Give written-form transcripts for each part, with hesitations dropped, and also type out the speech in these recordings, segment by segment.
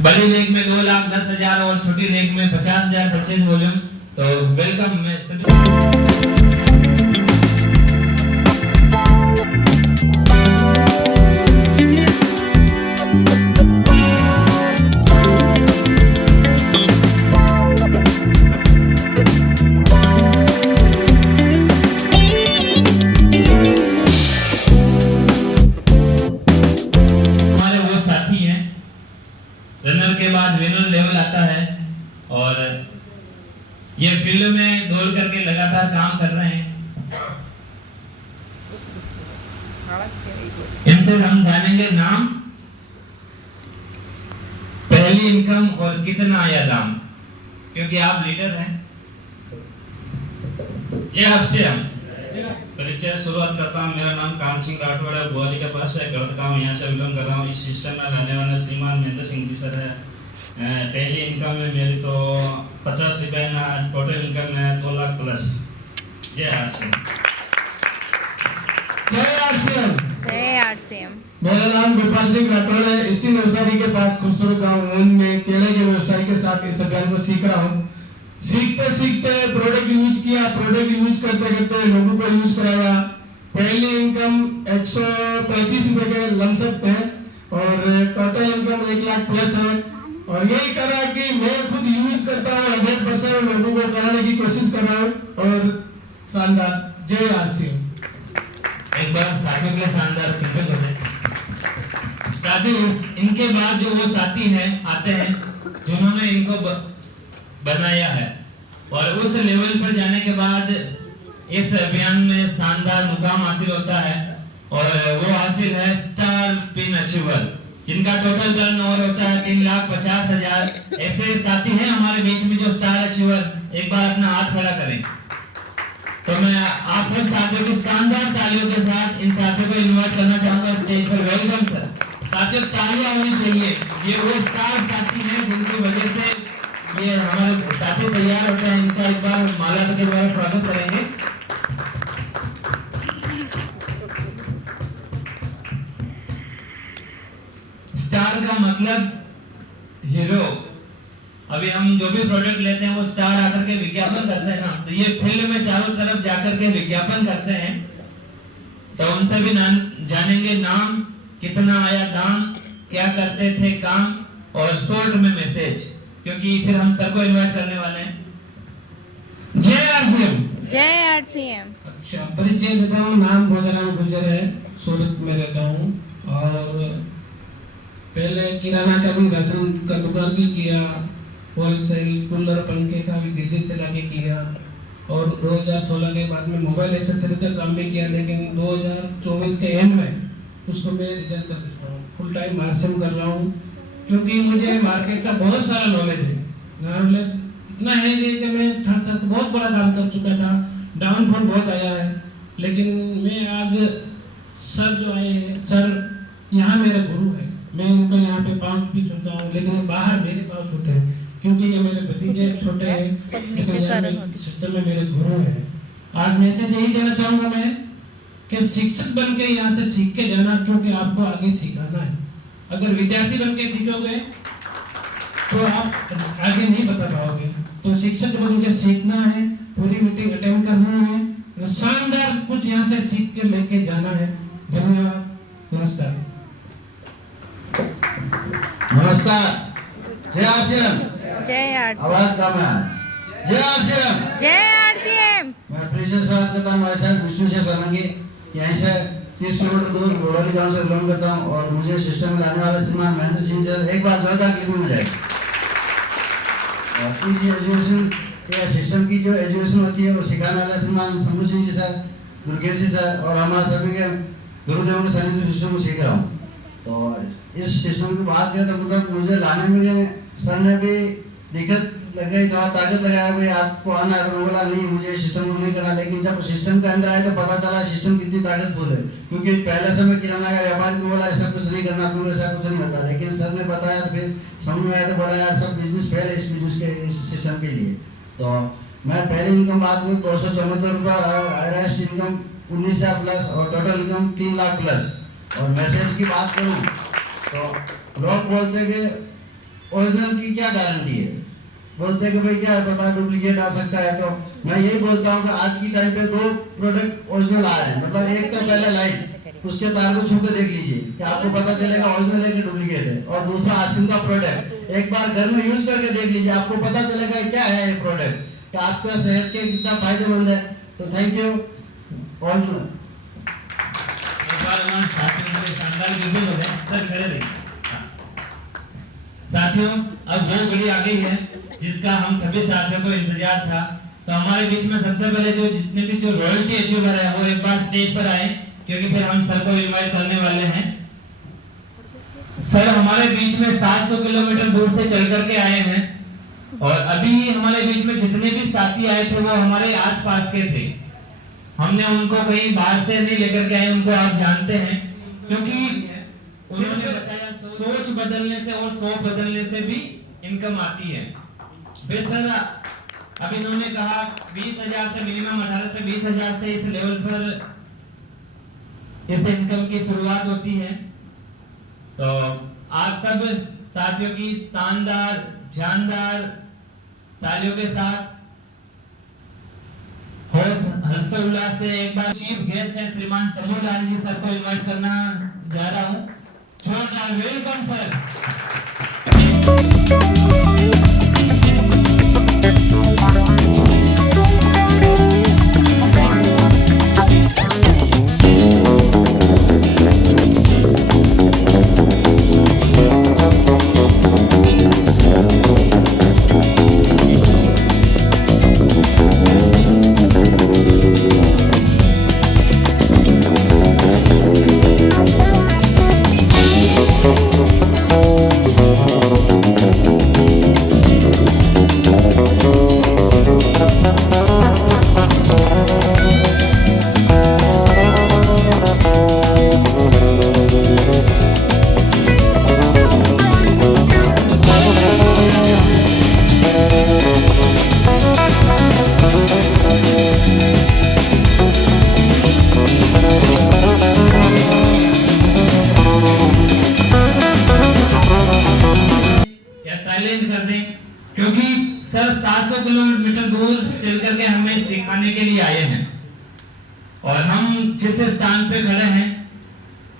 बड़ी रेक में 2,10,000 और छोटी रेक में 50,000 परचेज वॉल्यूम। तो वेलकम। मैं रनर के बाद विनर लेवल आता है और ये फील्ड में दौड़ करके लगातार काम कर रहे हैं। इनसे हम जानेंगे नाम, पहली इनकम और कितना आया दाम, क्योंकि आप लीडर हैं। जय हर्षियम। परिचय शुरुआत करता हूँ। मेरा नाम कान सिंह राठौड़ है, बुआली के पास है, गलत काम यहाँ से बिलोंग कर रहा हूँ। इस सिस्टम में रहने वाले श्रीमान महेंद्र सिंह जी सर है। पहली इनकम में मेरी तो 50 रुपये ना, टोटल इनकम है 2 लाख प्लस। जय हर्षियम। जय हर्षियम। जय हर्षियम। मेरा नाम गोपाल सिंह राठौड़ है। इसी नवसारी के पास खूबसूरत गाँव ऊन में केले के व्यवसाय के साथ इस अभियान को सीख रहा हूँ। सीखते सीखते प्रोडक्ट यूज किया, प्रोडक्ट यूज करते करते लोगों को यूज कराया। पहली इनकम 135 रुपए के लमसम है और टोटल इनकम 1 लाख प्लस है। और यही करा कि मैं खुद यूज करता हूँ, 100% लोगों को कराने की कोशिश कर रहा हूँ और शानदार। जय हर्षियम। एक बार साथियों के शानदार क्रिकेट होते हैं। साथियों इनके बाद जो वो साथी हैं आते हैं जिन्होंने इनको बनाया है और उस लेवल पर जाने के बाद इस अभियान में शानदार मुकाम हासिल होता है और वो हासिल है स्टार पिन अचीवर, जिनका टोटल टर्नओवर होता है 3,50,000। ऐसे साथी हैं हमारे बीच में जो स्टार अचीवर, एक बार अपना हाथ खड़ा करें। तो मैं आप सब साथियों की शानदार तालियों के साथ इन साथियों को इनवाइट करना चाहूंगा स्टेज पर। Welcome sir. साथियों तालियां होनी चाहिए। ये वो स्टार साथी हैं जिनकी वजह से ये हमारे साथी तैयार होते हैं। इनका एक बार माला के द्वारा स्वागत करेंगे। स्टार का मतलब हीरो। अभी हम जो भी प्रोडक्ट लेते हैं वो स्टार आकर के विज्ञापन करते हैं ना, तो ये फील्ड में चारों तरफ जाकर के विज्ञापन करते हैं। तो उनसे भी जानेंगे नाम, कितना आया दाम, क्या करते थे काम और शॉर्ट में मैसेज, क्योंकि फिर हम सर को इनवाइट करने वाले हैं। जय हर्षियम। जय हर्षियम। अच्छा, परिचय देता हूँ। नाम भोजराम गुर्जर है, सूरत में रहता हूँ और पहले किराना का भी राशन का दुकान भी किया, होलसेल कूलर पंखे का भी दिल्ली से लाके किया और 2016 के बाद में मोबाइल एक्सेसरी का काम भी किया। लेकिन 2024 के एंड में उसको मैं रिजाइन कर देता हूँ। फुल टाइम हर्षियम कर रहा हूँ क्योंकि मुझे मार्केट का बहुत सारा नॉलेज है। नॉलेज इतना है कि मैं थर बहुत बड़ा काम कर चुका था, डाउनफॉल बहुत आया है। लेकिन मैं आज सर जो आए हैं, सर यहाँ मेरे गुरु है। मैं उनको यहाँ पे पाँव भी छूता हूँ, लेकिन बाहर मेरे पाँव छूते हैं क्योंकि ये मेरे भतीजे छोटे हैं, लेकिन सिस्टम में मेरे गुरु हैं। आज मैसेज यही देना चाहूँगा मैं कि शिक्षक बन के यहाँ से सीख के जाना, क्योंकि आपको आगे सिखाना है। अगर विद्यार्थी बन के सीखोगे तो आप आगे नहीं बता पाओगे। तो शिक्षक बन के सीखना है, पूरी मीटिंग अटेंड करना है, शानदार कुछ यहाँ से सीख के लेके जाना है। धन्यवाद, नमस्कार। नमस्कार। जय हर्षियम। जय हर्षियम। आवाज कम है। जय हर्षियम। जय हर्षियम। मैं प्रिय से स्वागत करता हूँ। ऐसा विष्णु से सोलंकी, यहीं से 30 किलोमीटर दूर बोड़ाली गांव से बिलोंग करता हूँ और मुझे सिस्टम में लाने वाले श्रीमान महेंद्र सिंह सर, एक बार जोरदार क्लिप में जाए। एजुकेशन या सिस्टम की जो एजुकेशन होती है वो सिखाने वाले श्रीमान शंभू सिंह जी सर, दुर्गेश जी सर और हमारे सभी के गुरुदेवों के सानिध्य सिस्टम को सीख रहा हूँ। तो इस सिस्टम की बात करें तो मतलब मुझे लाने में सर ने भी दिक्कत लगाई, थोड़ा ताकत लगाया भाई आपको आना है। तो मैं बोला नहीं, मुझे सिस्टम को नहीं करना। लेकिन जब सिस्टम के अंदर आए तो पता चला सिस्टम कितनी ताकतफुल है, क्योंकि पहले से मैं किराना का व्यापारी में बोला ऐसा कुछ नहीं करना, आपको ऐसा कुछ नहीं होता। लेकिन सर ने बताया तो फिर समझ में आया, तो बोला यार सब बिजनेस फेल है इस बिजनेस के, इस सिस्टम के लिए। तो मैं पहली इनकम बात करूँ 274 रुपये और हाईएस्ट इनकम 19,000 प्लस और टोटल इनकम 3 लाख प्लस। और मैसेज की बात करूँ तो लोग बोलते कि ओरिजिनल की क्या गारंटी है? बोलते हैं कि भाई क्या पता डुप्लीकेट आ सकता है। तो मैं यही बोलता हूँ कि आज की टाइम पे 2 प्रोडक्ट ओरिजिनल आ रहे हैं। मतलब एक तो पहले लाइट, उसके तार को छू के देख लीजिए कि आपको पता चलेगा ओरिजिनल है कि डुप्लीकेट है। और दूसरा आसिम का प्रोडक्ट एक बार घर में यूज करके देख लीजिए, आपको पता चलेगा क्या है ये प्रोडक्ट, कि आपका सेहत के कितना फायदेमंद है। तो थैंक यू ऑल। साथियों, अब वो घड़ी आ गई है जिसका हम सभी साथियों को इंतजार था। तो हमारे बीच में सबसे पहले जो जितने भी जो रॉयल्टी अचीवर है वो एक बार स्टेज पर आए, क्योंकि फिर हम सर को इनवाइट करने वाले हैं। सर हमारे बीच में 700 किलोमीटर दूर से चल करके आए हैं, और अभी हमारे बीच में जितने भी साथी आए थे वो हमारे आसपास के थे। हमने उनको कहीं बाहर से नहीं लेकर के आए, उनको आप जानते हैं, क्योंकि उन्होंने बताया सोच बदलने से और सोच बदलने से भी इनकम आती है। बेसर अब इन्होंने कहा 20,000 से मिनिमम 18 से 20,000 से इस लेवल पर इस इनकम की शुरुआत होती है। तो आप सब साथियों की शानदार जानदार तालियों के साथ हर्षोल्लास से एक बार चीफ गेस्ट है श्रीमान समूह लाल जी सर को इनवाइट करना जा रहा हूं। जोरदार वेलकम सर। क्योंकि सर 700 किलोमीटर दूर चल करके हमें सिखाने के लिए आए हैं, और हम जिस स्थान पे खड़े हैं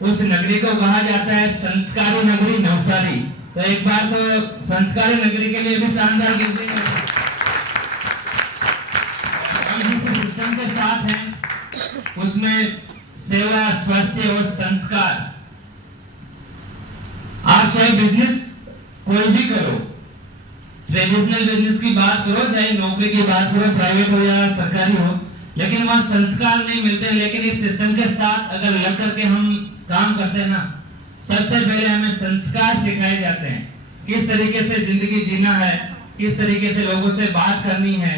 उस नगरी को कहा जाता है संस्कारी नगरी नवसारी। तो एक बार तो संस्कारी नगरी के लिए भी शानदार गिनती करें। हम जिस सिस्टम के साथ हैं उसमें सेवा, स्वास्थ्य और संस्कार। आप चाहे बिजनेस कोई भी करो, ट्रेडिशनल बिजनेस की बात करो, चाहे नौकरी की बात करो, प्राइवेट हो या सरकारी हो, लेकिन वहां संस्कार नहीं मिलते। लेकिन इस सिस्टम के साथ अगर लग करके हम काम करते हैं ना, सबसे पहले हमें संस्कार सिखाए जाते हैं, किस तरीके से जिंदगी जीना है, किस तरीके से लोगों से बात करनी है,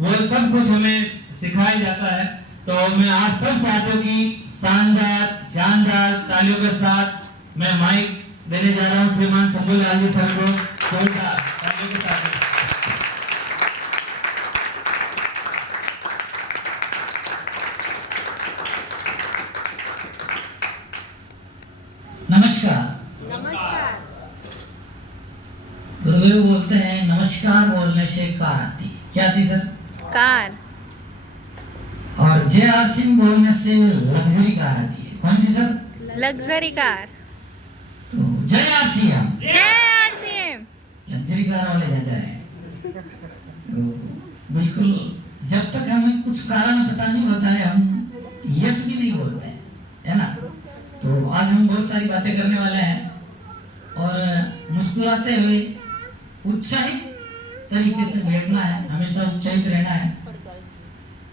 वो सब कुछ हमें सिखाया जाता है। तो मैं आप सब साथियों की शानदार जानदार तालियों के साथ मैं माइक देने जा रहा हूं श्रीमान शंभू लाल जी सर को। तालियों के साथ नमस्कार। नमस्कार। गुरुदेव बोलते हैं नमस्कार बोलने से कार आती। क्या आती सर? कार। और जय आर सिंह बोलने से लग्जरी कार आती है। कौन सी सर? Luxury car. तो जय आर सिंह, जय आरसीएम। लग्जरी कार वाले ज्यादा है। तो बिल्कुल जब तक हमें कुछ कारण पता नहीं होता है हम यस भी नहीं बोलते हैं, है ना। तो आज हम बहुत सारी बातें करने वाले हैं और मुस्कुराते हुए उत्साहित तरीके से बैठना है, हमेशा उत्साहित रहना है,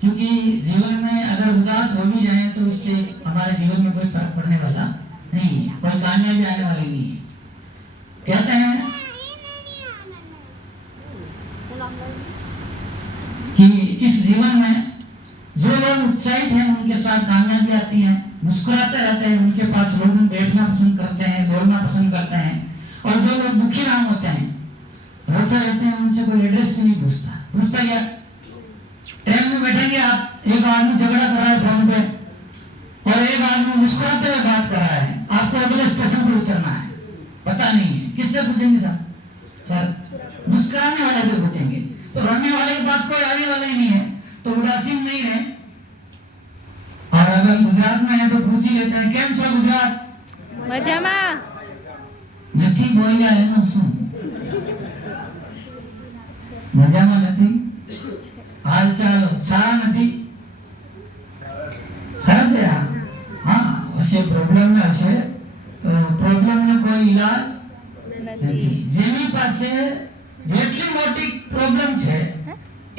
क्योंकि जीवन में अगर उदास हो भी जाए तो उससे हमारे जीवन में कोई फर्क पड़ने वाला नहीं है, कोई कामयाबी आने वाली नहीं है। कहते हैं कि इस जीवन में जो लोग उत्साहित हैं उनके साथ कामयाबी आती है, मुस्कुराते रहते हैं उनके पास लोग बैठना पसंद करते हैं, बोलना पसंद करते हैं। और जो लोग दुखी राम होते हैं, रोते रहते हैं, उनसे कोई एड्रेस भी नहीं पूछता क्या? ट्रेन में बैठेंगे आप, एक आदमी झगड़ा कर रहा है फोन पे और एक आदमी मुस्कुराते हुए बात कर रहा है, आपको अगले स्टेशन पर उतरना है, पता नहीं है किससे पूछेंगे साहब? सर मुस्कुराने वाले से पूछेंगे। तो रोने वाले के पास कोई आने वाला ही नहीं है, तो उदासीन नहीं है। और अगर गुजरात में है तो पूछ ही लेते हैं, केम छो गुजरात? મજામાં નથી બોલ્યા એનું શું? મજામાં નથી? હાલચાલ સારા નથી? સારા છે? હા હશે, પ્રોબ્લેમ ને હશે, તો પ્રોબ્લેમ નો કોઈ ઇલાજ નથી। જેની પાસે જેટલી મોટી પ્રોબ્લેમ છે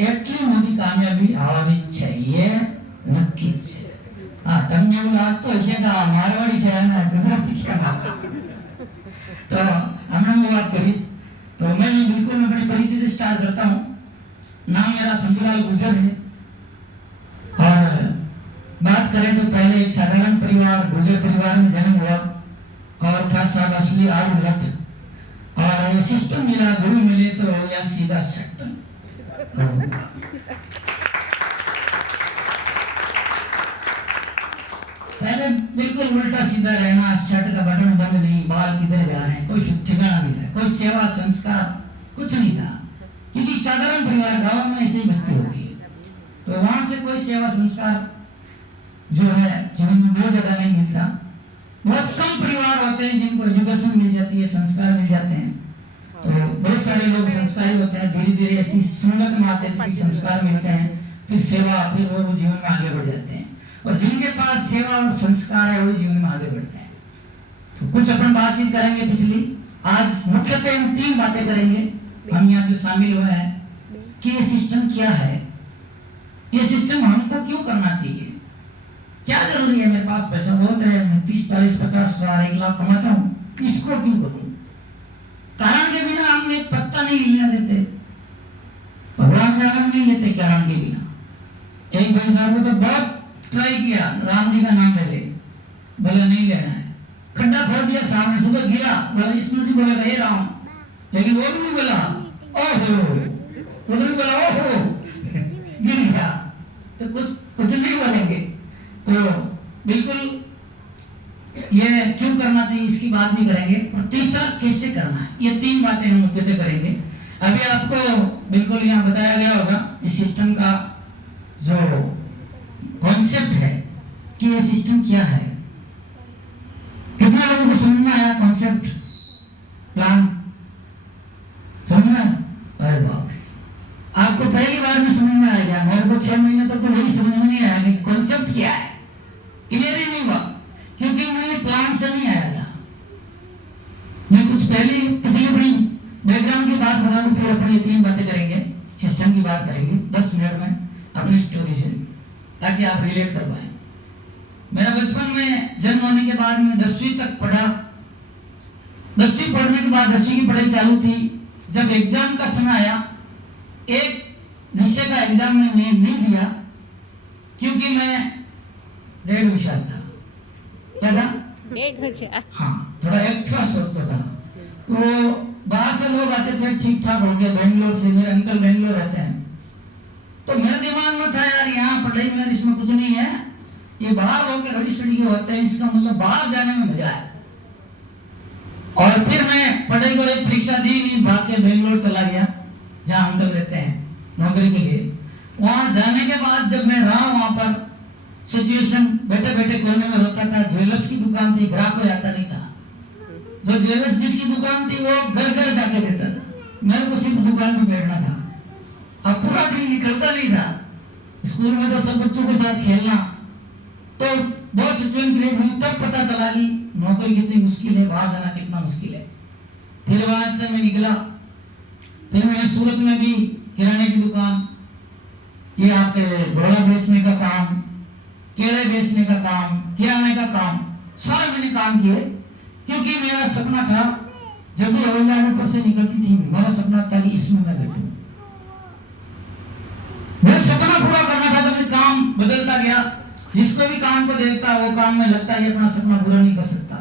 એટલી મોટી કામયાબી આવવાની જ છે, એ નક્કી જ છે। હા, તમને એવું લાગતું હશે કે આ મારવાડી છે અને ગુજરાતી કેમ આવે? तो हमने वो बात करी। तो मैं बिल्कुल मैं अपने परिचय से स्टार्ट करता हूँ। नाम मेरा शंभूलाल गुर्जर है और बात करें तो पहले एक साधारण परिवार गुर्जर परिवार में जन्म हुआ और था साहब असली आलू लट, और ये सिस्टम मिला, गुरु मिले तो हो गया सीधा सेक्टर। पहले बिल्कुल उल्टा सीधा रहना, शर्ट का बटन बंद नहीं, बाल किधर जा रहे हैं, कोई ठिकाना नहीं था, कोई सेवा संस्कार कुछ नहीं था, क्योंकि साधारण परिवार गांव में ऐसे ही बस्ती होती है। तो वहां से कोई सेवा संस्कार जो है जीवन में वो जगह नहीं मिलता। बहुत कम परिवार होते हैं जिनको एजुकेशन मिल जाती है, संस्कार मिल जाते हैं। तो बहुत सारे लोग संस्कारी होते हैं, धीरे धीरे ऐसी संगत में आते हैं, संस्कार मिलते हैं, फिर सेवा, फिर वो जीवन में आगे बढ़ जाते हैं। और जिनके पास सेवा और संस्कार है वो जीवन में आगे बढ़ते हैं। तो कुछ अपन बातचीत करेंगे पिछली, आज मुख्यतः हम 3 बातें करेंगे हम यहाँ जो शामिल हुए हैं, कि ये सिस्टम क्या है, ये सिस्टम हमको क्यों करना चाहिए, क्या जरूरी है, मेरे पास पैसा बहुत है, मैं 30, 40, 50 हजार 1 लाख कमाता हूँ, इसको क्यों करूँ? कारण के बिना हम एक पत्ता नहीं हिलने देते, भगवान का नाम नहीं लेते कारण के बिना। एक भाई साहब को तो बहुत ट्राई किया, राम जी का नाम ले ले, बोला नहीं लेना है, खड्डा फोड़ दिया सामने, सुबह गिरा, बोला विष्णु जी बोला हे राम, लेकिन वो भी नहीं बोला ओहो, उधर भी बोला ओहो, गिर गया। तो कुछ नहीं बोलेंगे। तो बिल्कुल ये क्यों करना चाहिए इसकी बात भी करेंगे, और तीसरा कैसे करना है, ये 3 बातें हम मुख्यतः करेंगे। अभी आपको बिल्कुल यहाँ बताया गया होगा इस सिस्टम का जो कॉन्सेप्ट है कि ये सिस्टम क्या है। कितना लोगों को समझ में आया कॉन्सेप्ट, प्लान समझ में? अरे बाप रे, आपको पहली बार में समझ में आ गया, मेरे को 6 महीने तक तो वही समझ में नहीं आया कि कॉन्सेप्ट क्या है, क्लियर ही नहीं हुआ, क्योंकि मुझे प्लान से नहीं आया था। मैं कुछ पिछली अपनी बैकग्राउंड की बात बता दूं, फिर अपनी 3 बातें करेंगे, सिस्टम की बात करेंगे 10 मिनट में अपनी स्टोरी से, ताकि आप रिलेट कर पाए। मेरा बचपन में जन्म होने के बाद में 10वीं तक पढ़ा। 10वीं पढ़ने के बाद 10वीं की पढ़ाई चालू थी। जब एग्जाम का समय आया, एक विषय का एग्जाम मैंने नहीं दिया, क्योंकि मैं 1.5 होशियार था। क्या था? 1,000 हाँ, थोड़ा एक्स्ट्रा सोचता था। तो बाहर से लोग आते थे, ठीक ठाक होंगे, बेंगलोर से, मेरे अंकल बेंगलोर रहते हैं। तो मेरे दिमाग में था यार यहाँ पढ़ाई में इसमें कुछ नहीं है, ये बाहर लोग के घड़ी स्टडी होते हैं, इसका मतलब बाहर जाने में मजा है। और फिर मैं पढ़ाई को एक परीक्षा दी नहीं, भाग के बेंगलोर चला गया जहाँ अंकल रहते हैं नौकरी के लिए। वहां जाने के बाद जब मैं रहा वहां पर सिचुएशन, बैठे बैठे कोने में रोता था। ज्वेलर्स की दुकान थी, ग्राहक कोई आता नहीं था। जो ज्वेलर्स जिसकी दुकान थी वो घर घर जाके देता था, मेरे को सिर्फ दुकान में बैठना था। अब पूरा दिन निकलता नहीं था। स्कूल में तो सब बच्चों के साथ खेलना, तो बहुत सिचुएशन क्रिएट हुई। तब पता चला कि नौकरी कितनी मुश्किल है, बाहर जाना कितना मुश्किल है। फिर वहां से मैं निकला, फिर मैंने सूरत में भी किराने की दुकान, ये आपके घोड़ा बेचने का काम, केले बेचने का काम, किराने का काम, सारे मैंने काम किए, क्योंकि मेरा सपना था जब भी हवाई जहाज ऊपर से निकलती थी, मेरा सपना था कि इसमें मैं बैठूं। मेरा सपना पूरा करना था, तो मैं काम बदलता गया। जिसको भी काम को देखता वो काम में लगता है अपना सपना पूरा नहीं कर सकता।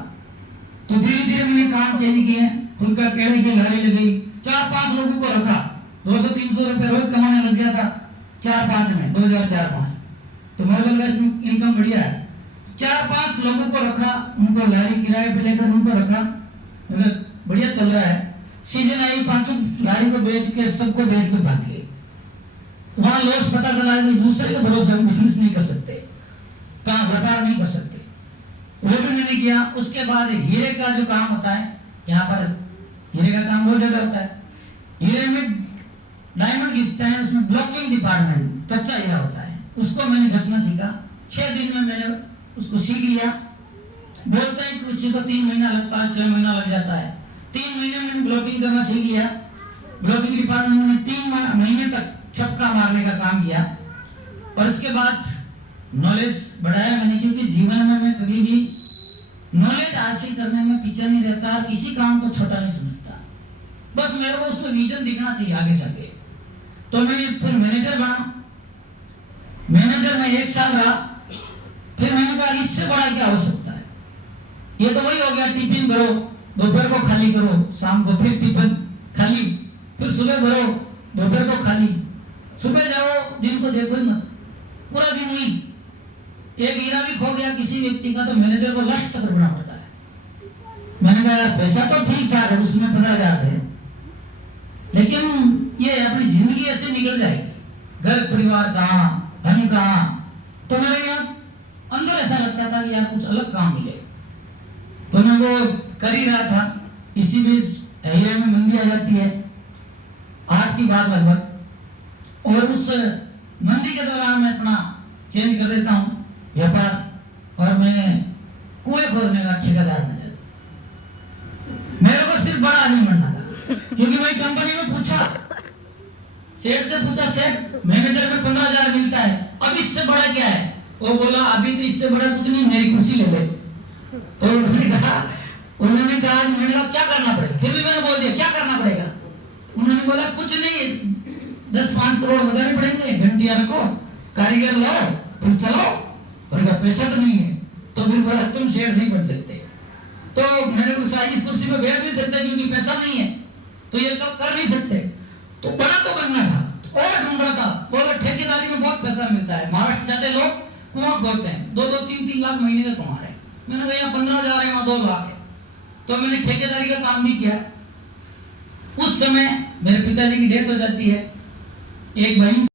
तो धीरे धीरे मैंने काम चेंज किए, खुलकर केले की लारी लगी, 4-5 लोगों को रखा, 200-300 रुपए रोज कमाने लग गया था 4-5 में, 2004-5। तो मेरे को इसमें इनकम बढ़िया है। 4-5 लोगों को रखा, उनको लारी किराए पे लेकर उनको रखा, मतलब बढ़िया चल रहा है। सीजन आई, पांचों गाड़ी को बेच के सबको बेच के भाग गए। वहां लॉस पता चला कि दूसरे के भरोसे हम बिजनेस नहीं कर सकते, कहाँ व्यापार नहीं कर सकते, वो भी मैंने किया। उसके बाद हीरे का जो काम होता है, यहाँ पर हीरे का काम बहुत ज्यादा होता है। हीरे में डायमंड घिसते हैं, उसमें ब्लॉकिंग डिपार्टमेंट कच्चा हीरा होता है, उसको मैंने घसना सीखा। 6 दिन में मैंने उसको सीख लिया। बोलते हैं किसी को 3 महीना लगता है, 6 महीना लग जाता है। 3 महीने में ब्लॉकिंग करना सीख लिया। ब्लॉकिंग डिपार्टमेंट में 3 महीने तक छक्का मारने का काम किया। और उसके बाद नॉलेज बढ़ाया मैंने, क्योंकि जीवन में मैं कभी भी नॉलेज हासिल करने में पीछे नहीं रहता, किसी काम को छोटा नहीं समझता। बस मेरे को उसमें विजन दिखना चाहिए आगे जाके। तो मैं फिर मैनेजर बना। मैनेजर में 1 साल रहा। फिर मैंने कहा इससे बड़ा क्या हो सकता है। ये तो वही हो गया, टिफिन भरो, दोपहर को खाली करो, शाम को फिर टिफिन खाली, फिर सुबह भरो, दोपहर को खाली, सुबह जाओ, दिन को देखो ही मत, पूरा दिन वही। एक हीरा भी खो गया किसी व्यक्ति का तो मैनेजर को लाख तक रुकना पड़ता है। मैंने कहा यार पैसा तो ठीक ठाक है, उसमें 15,000 थे, लेकिन ये अपनी जिंदगी ऐसे निकल जाएगी, घर परिवार कहाँ, हम कहाँ। तो मेरे यहाँ अंदर ऐसा लगता था कि यार कुछ अलग काम मिले, तो मैं वो कर ही रहा था। इसी बीच हीरे में मंदी आ जाती है, 8 की बात लगभग, और उस मंदी के दौरान मैं अपना चेंज कर देता हूँ व्यापार, और मैं कुएं खोदने का ठेकेदार बन जाता। मेरे को सिर्फ बड़ा आदमी बनना था, क्योंकि मैं कंपनी में पूछा, सेठ से पूछा, सेठ मैनेजर में 15,000 मिलता है, अब इससे बड़ा क्या है। वो बोला अभी तो इससे बड़ा कुछ नहीं, मेरी कुर्सी ले ले। तो उन्होंने कहा मैंने कहा क्या करना पड़ेगा। फिर भी मैंने बोल दिया क्या करना पड़ेगा। उन्होंने बोला कुछ नहीं, 10-5 करोड़ लगाने पड़ेंगे, घंटिया रखो, कारीगर लाओ, फिर चलाओ। और पैसा तो नहीं है। तो फिर बोला तुम शेयर नहीं बन सकते। तो मैंने गुस्सा, इस कुर्सी में बैठ नहीं सकते क्योंकि पैसा नहीं है, तो ये कब कर नहीं सकते। तो बड़ा तो बनना था, तो और ढूंढ रहा था। बोला ठेकेदारी में बहुत पैसा मिलता है, महाराष्ट्र जाते लोग कुआं खोदते हैं, 2-2, 3-3 लाख महीने का कमा रहे हैं। मैंने कहा यहाँ 15,000 है, वहां 2 लाख है। तो मैंने ठेकेदारी का काम भी किया। उस समय मेरे पिताजी की डेथ हो जाती है, एक बहन